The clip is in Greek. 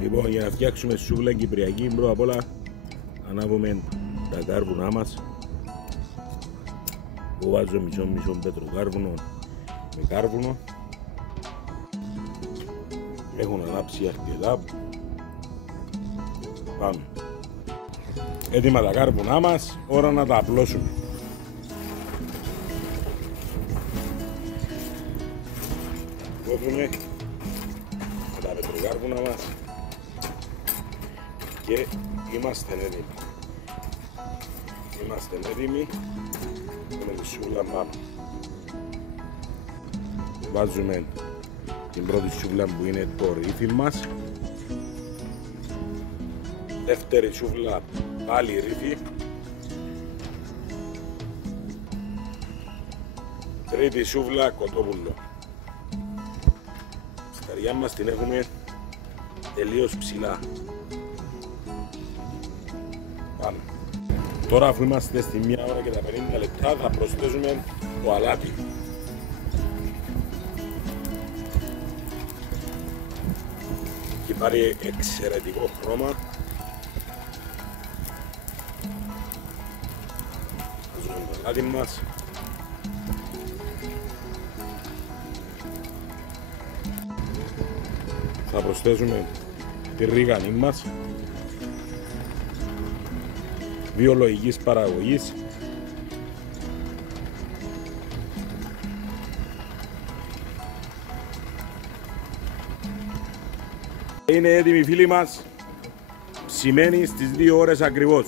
Λοιπόν, για να φτιάξουμε σούβλα κυπριακή, πρώτα απ' όλα ανάβουμε τα κάρβουνά μας. Εγώ βάζω μισό πετροκάρβουνο με κάρβουνο. Έχουν ανάψει αρκετά. Πάμε. Έτοιμα τα κάρβουνά μας, ώρα να τα απλώσουμε. Κόβουμε τα πετροκάρβουνα μας και είμαστε έτοιμοι. Είμαστε έτοιμοι με τη σούβλα πάνω. Βάζουμε την πρώτη σούβλα που είναι το ρύφι μας. Δεύτερη σούβλα πάλι ρύφι. Τρίτη σούβλα κοτόπουλο. Σκαριά μας την έχουμε τελείως ψηλά. Πάμε. Τώρα αφού είμαστε στη 1 ώρα και τα 50 λεπτά θα προσθέσουμε το αλάτι. Και πάρει εξαιρετικό χρώμα. Βάζουμε το αλάτι μας. Θα προσθέσουμε τη ρίγανη μας, βιολογικής παραγωγής. Είναι έτοιμοι φίλοι μας, ψημένη στις 2 ώρες ακριβώς.